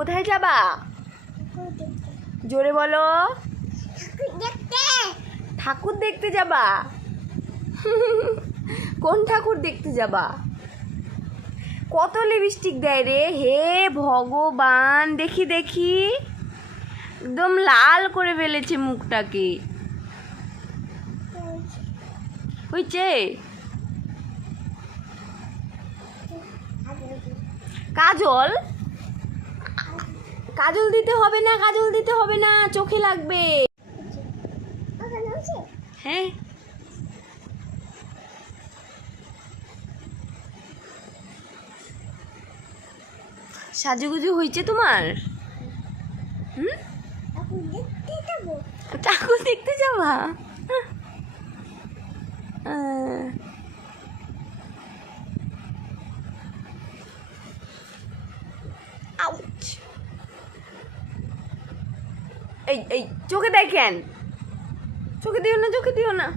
কোথায় যাবা? জোরে বলো। ঠাকুর দেখতে যাবা? কোন ঠাকুর দেখতে যাবা? কত লিপস্টিক দেয় রে, হে ভগবান! দেখি দেখি, একদম লাল করে ফেলেছে মুখটাকে। হয়েছে? কাজল? কাজল দিতে হবে না, কাজল দিতে হবে না, চোখে লাগবে। হ্যাঁ, সাজুগুজু হয়েছে তোমার? ঠাকুর দেখতে যাবা? আউচ! এই এই চোখে দেখেন, চোখে দিও না, চোখে দিও না।